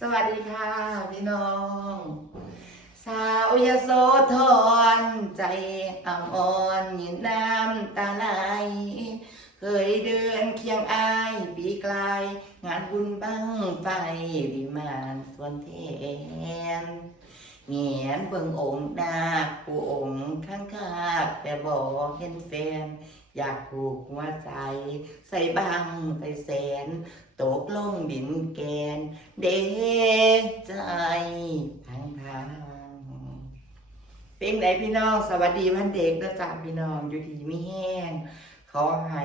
สวัสดีค่ะพี่น้อง สาวยโสธรใจอ่ำอ่อนยินน้ำตาไหลเคยเดินเคียงอายปีกลาย งานบุญบังไฟวิมานสวนเทนเงียนเบิ่งองค์นาคผู้องค์ข้างคาแต่บอกเห็นแฟน อยากผูกหัวใจ ใส่บังไปแสน ตกลงดินแกน เดใจทางทางเป็นไงพี่น้อง สวัสดีวันเด็กนะจ๊ะพี่น้องอยู่ดีไม่แห้งเขาให้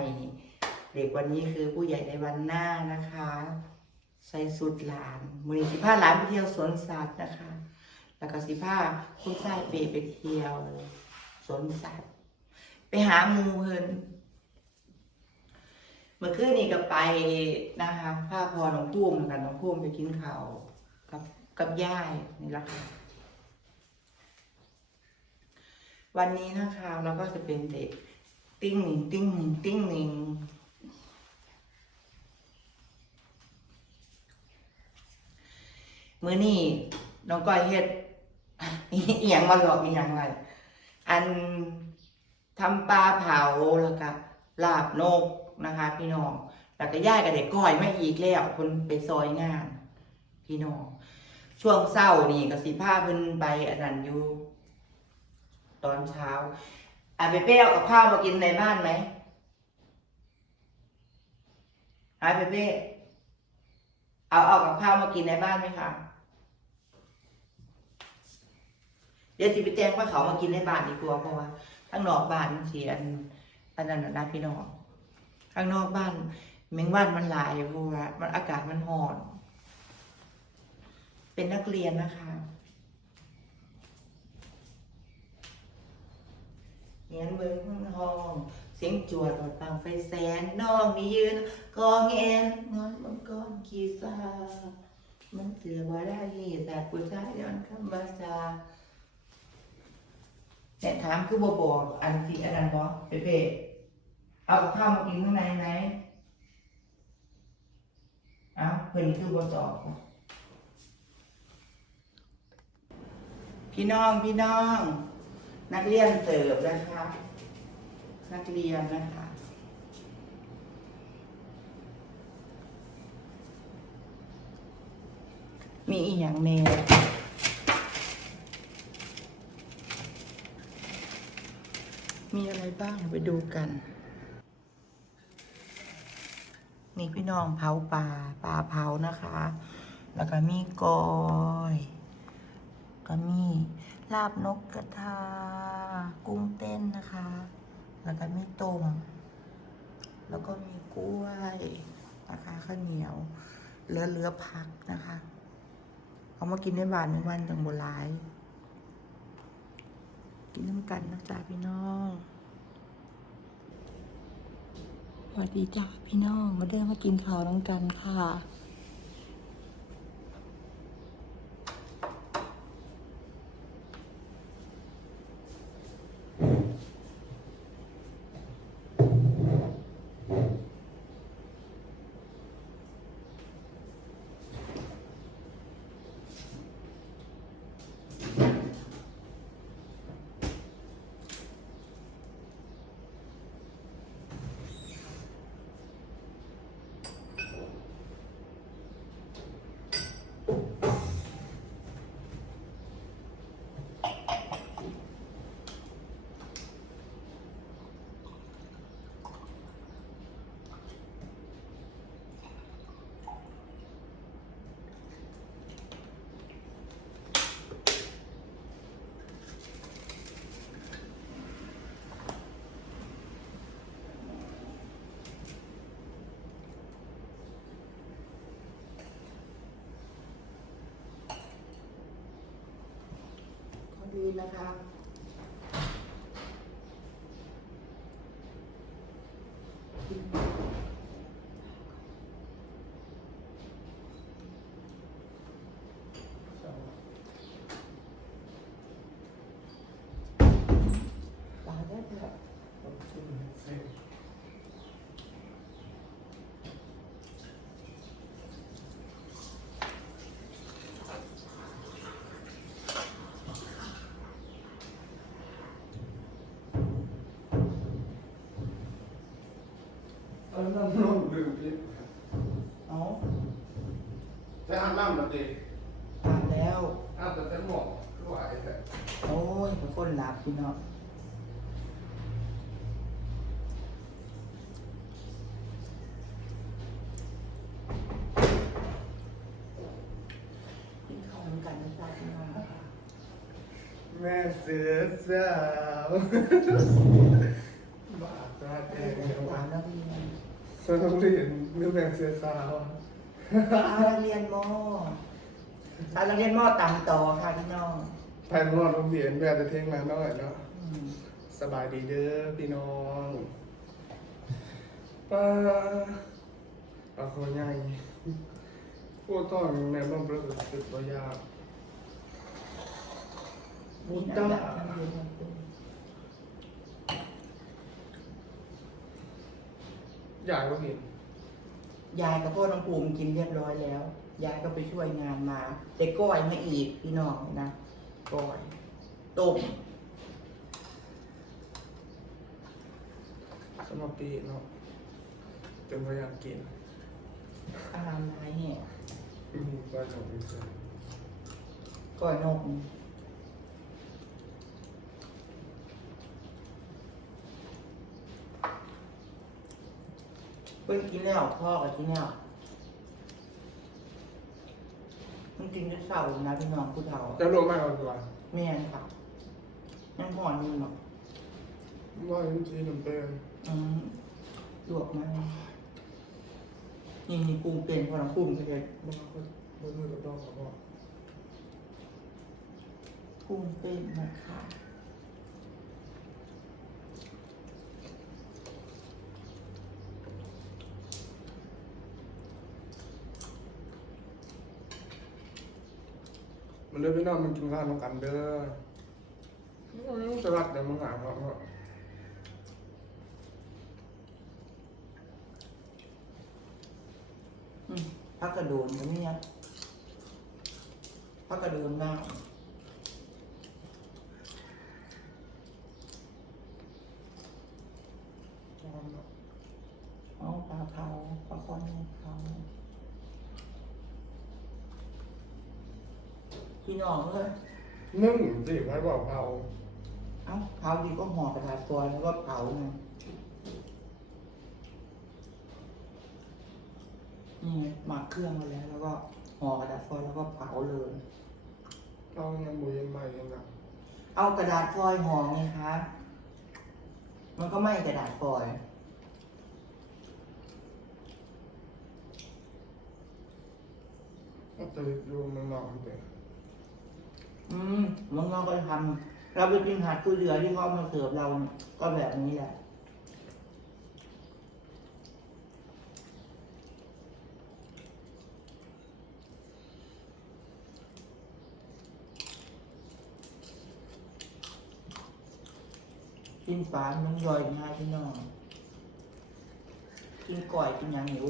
เด็กวันนี้คือผู้ใหญ่ในวันหน้านะคะ ใส่สุดหลานมือนี้สิพาหลานไปเที่ยวสวนสัตว์นะคะ แล้วก็สิพาคุณชายเปไปเที่ยวสวนสัตว์ ไปหาหมูเพิ่นเมื่อคืนนี้ก็ไปนะคะพาพอน้องพุ่มกับน้องพุ่มไปกินข้าวกับกับย่ายนี่แหละค่ะ วันนี้นะคะเราก็จะเป็นเด็กติ้งหนิงติ้งหนิงติ้งหนิงมื้อนี้น้องก้อยเฮ็ดอีหยังมาหลอกอีหยังไรอัน ทำปลาเผาแล้วก็ลาบนกนะคะ พี่น้อง แล้วก็ย่ายกับเด็กก้อยไมาอีกแล้วคนไปซอยงาน พี่น้อง ช่วงเศร้านี่ก็สิพาเพิ่นไปอันนั้นอยู่ตอนเช้าอะเปเป้เอากับข้าวมากินในบ้านไหมหายเปเป้เอาเอากับข้าวมากินในบ้านไหมคะเดี๋ยวสิไปแจ้งว่าเขามากินในบ้านดีกว่าเพราะว่า ข้างนอกบ้านมันเสียอันอันนั้นนะพี่น้องข้างนอกบ้านแมงวันมันหลายเพราะว่ามันอากาศมันร้อน เป็นนักเรียนนะคะเงียนเบิ้งห้อง เสียงจวดหอดฟังไฟแสนน้องนี่ยืนกองแงนนอนบนก้อนขี้ซามันเสือว่าได้แต่ผู้ชายย้อนคำว่าจา เนี่ถามคือบ่บอกอันที่อันนั้นบ่เป๊ะเอากับข้าวมากินข้างในไหมเอ้าเพิ่นคือบ่ตอบพี่น้องพี่น้อง นักเรียนเสิร์ฟนะคะนักเรียนนะคะมีอีกอย่างเม มีอะไรบ้างไปดูกัน นี่พี่น้องเผาปลาปลาเผานะคะ แล้วก็มีกอยก็มีลาบนกกระทา กุ้งเต้นนะคะ แล้วก็มีต้มแล้วก็มีกล้วยนะคะข้าวเหนียวเลือเลือผักนะคะ เอามากินในบ้านในวันจังโบหลาย กินน้ำกันนะจ๊ะพี่น้องสวัสดีจ้าพี่น้อง มาเดินมากินข้าวน้ำกันค่ะ ขอดู ดื่มพี่เอาแต่ห้ามน้ำนะเด็กตามแล้วห้ามแต่แต่หมอกคือไหวแต่โอ้ยเป็นคนหลับพี่เนาะกินข้าวเหมือนกันนะจ๊ะพี่น้องแม่เสือสาวบ้าจ้าเองหวานแล้วพี่ น้องฉันต้องเรียนเรื่องแม่เสือสาวเอานักเรียนมอสาวนักเรียนมอตามต่อค่ะพี่น้องภายนอกโรงเรียนแบบจะเท่งมาหน่อยเนาะอืมสบายดีเด้อพี่น้องป้าเอาคนใหญ่พูดต้องแม่บ้างประสบสุดว่ายากบุตตา ใหญ่ก็เห็นยายกับพ่อน้องภูมิกินเรียบร้อยแล้ว ยายก็ไปช่วยงานมาแต่ก้อยมาอีกพี่น้องนะก้อยต้มสมปีเนาะจนพยายามกินอารามไรเนี่ยอืมก็จบไปเจอก้อยนกนี่ เพิ่งกินแล้วพ่อก็กินแล้วมันกินด้วยเสาร์นะพี่น้องผู้เฒ่าจะรวมมากกว่าแม่นค่ะยังห่อนอยู่เนาะว่าจริงๆมันเป็นอืมลวกมานี่นี่ปรุงเป็นพอน้ำปรุงไปเลยมันก็บนมือกับดอกกับบอกปรุงเป็นนะคะ มันเดินไปนอนมันกินข้าวน้ำกันเด้ออืมสลัดเดี๋ยวมึงหาเขาอืมพักกระโดนตรงนี้นะพักกระโดนมาก ชอบเนาะ เอาปลาเผาปลาคอนเผาพี่น้องเลย นึ่งสิไว้บอกเผาเอ้าเผาดีก็ห่อกระดาษฟอยล์แล้วก็เผาไงนี่ไงหมักเครื่องมาแล้ว แล้วก็ห่อกระดาษฟอยล์แล้วก็เผาเลยเรายังบุยนใหม่ยังแบบเอากระดาษฟอยล์ห่อไงคะมันก็ไม่กระดาษฟอยล์จะดูมันนอนแต่ อืมมันเราก็ทำเราไปกินหาดกุ้ยเรือที่เขามาเสิร์ฟเราก็แบบนี้แหละกินปลามันย่อยง่ายพี่น้องกินก่อยกินอย่างหนียว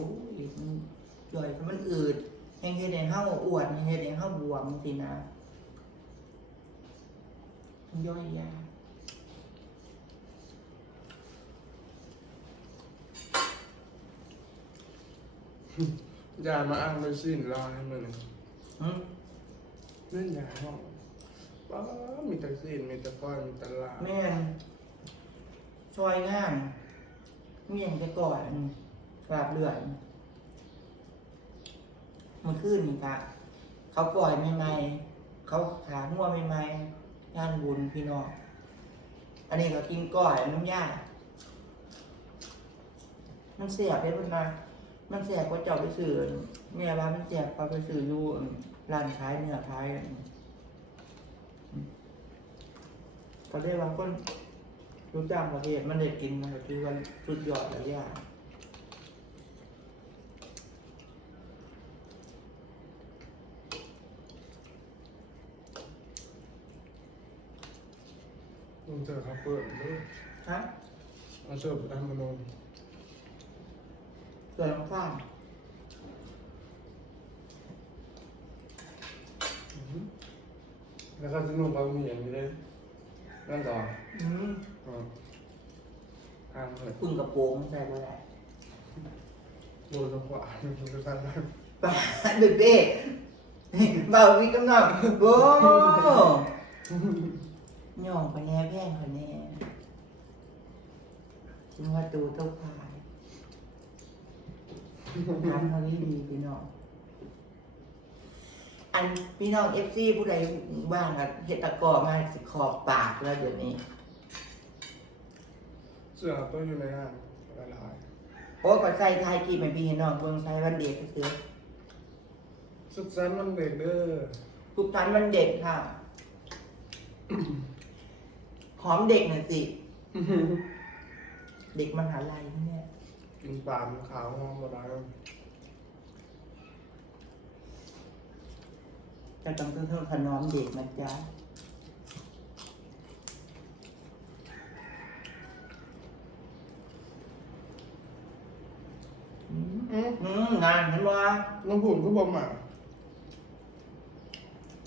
ย่อยเพราะมันอืดแหงเฮ็ดให้เฮาอ้วนแหงเฮ็ดให้เฮาบวมสินะ ย่อยยากยามาอ้างไปสิ้นรอให้มันอืมเล่นยาห้องว้ามีแต่สิ้นมีแต่ก้อยมีแต่ลาแม่นช่วยงานเมียนจะก่อนกราบเลือดเมื่อคืนนี่ค่ะเขาปล่อยใหม่ๆเขาขาหัวใหม่ๆ งานบุญพี่น้อง อันนี้ก็กินก่อยน้ำยามันเสียบได้พิ่นมา มันเสียบกว่าเจ้าไปซื้อเมียว่ามันเสียบกว่าไปซื้ออยู่อั่นร้านขายเนื้อขายอั่นอืมก็ได้ว่าคนรู้จักประเทศมันได้กินมันคือว่าสุดยอดหลยอย่า เจอเขาเปิดเลยฮะเอาเสิร์ฟไปทำมโนเกิดน้ำฟ้าแล้วก็สนุกเรามีอย่างนี้เลยนั่นต่ออืมอ่าทางเลยพึ่งกระโปรงใส่ไปได้โดนสะกวามันกินกันได้ปาเบเบ้เบาวิกำนองโอ้ ย่องคนแน่แพงคนแน่จึงว่าตูเต้าพายทำเขาดีดีพี่น้อง อันพี่น้องเอฟซีผู้ใดบ้างอะเห็ดตะกร้อมาสิขอบปากแล้วเดี๋ยวนี้ เสื้อตัวอยู่ในห้างละลายโอ้ก็ใส่ทายกีเป็นพี่น้องเบิ่งใส่วันเด็กซื้อสุดสันต์มันเด็กเด้อทุกท่านวันเด็กค่ะ หอมเด็กหน่อยสิ เด็กมหาลัยเนี่ยกินปลามันขาวหอมละลายจะต้องเพิ่มขนอมเด็กนะจ๊ะอืมอืมอืมงานเห็นว่าน้องผุ่นก็บอกมา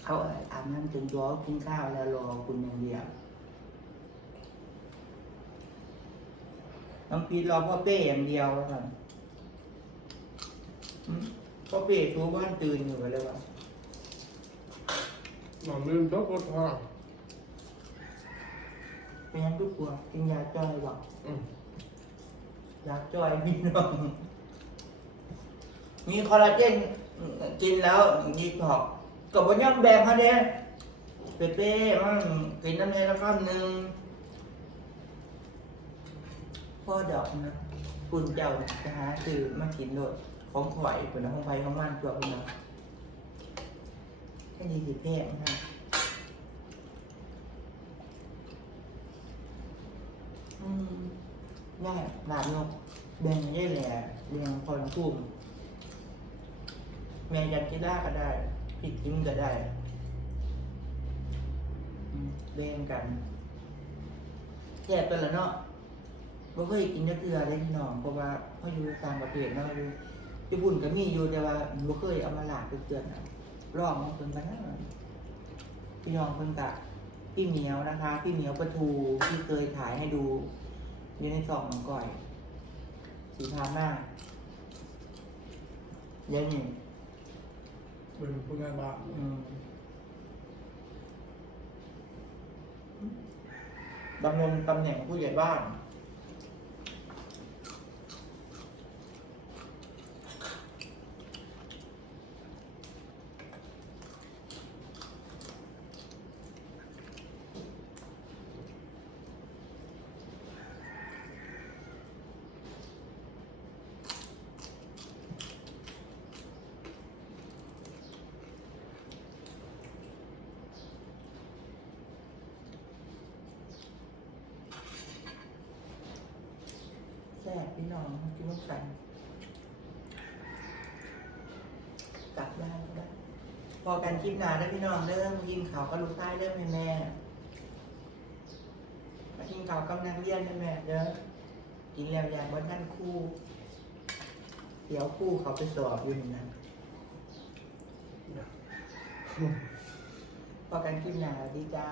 เขาอาบน้ำจนตัวกินข้าวแล้วรอคุณอย่างเดียว น้องพีรอพ่อเป้อย่างเดียวว่าสั่นอืมพ่อเป้ตัวบ้านตื่นอยู่กันเลยวะหนอนลืมตัวกดท้องเป็นยังทุกตัวกินยาจ้อยบอกอืมยาจ้อยพี่น้องมีคอลลาเจนกินแล้วดีถอกกับบนย่อมแบงเขาเด้เป้เป้มันกินน้ำเนยแล้วข้ามหนึ่ง พ่อดอกนะคุณเจ้าจะหาซื้อมากินโดดของข่อยคนะของไฟของมันตัวคุณนะแค่นี้สิแพงนะอืมง่ายหลานนกแบ่งได้แหละแบ่งพอลพุ่มแม่ยันกินได้ก็ได้ผิดกินก็ได้อืมแบ่งกันแค่เป็นละเนาะ บ่เคยกินจักเทื่อได้พี่น้องเพราะว่าเขาอยู่ต่างประเทศเนาะอยู่ญี่ปุ่นก็มีอยู่แต่ว่าบ่เคยเอามาลาดเตือนๆนะลองมาเพิ่นกันนะพี่น้องเพิ่นกะพี่เหมียวนะคะ พี่เหมียวปลาทูที่เคยถ่ายให้ดูอยู่ในซองของก่อย สีพามากเดี๋ยวนี้เป็นผู้งานบ้านอืมดำรงตำแหน่งผู้ใหญ่บ้าน แซ่บ พี่น้องกินน้ำกันกลับได้ก็ได้พอกันคลิปหนาได้อพี่น้องเริ่มยิงเขาก็ลูกใต้เริ่มให้แม่มากินเขากำลังเรียนแม่เด้อกินแล้วอยากว่าท่านคู่เดี๋ยวคู่เขาไปสอบอยู่นี่นะพอกันคลิปหนาดีจ้า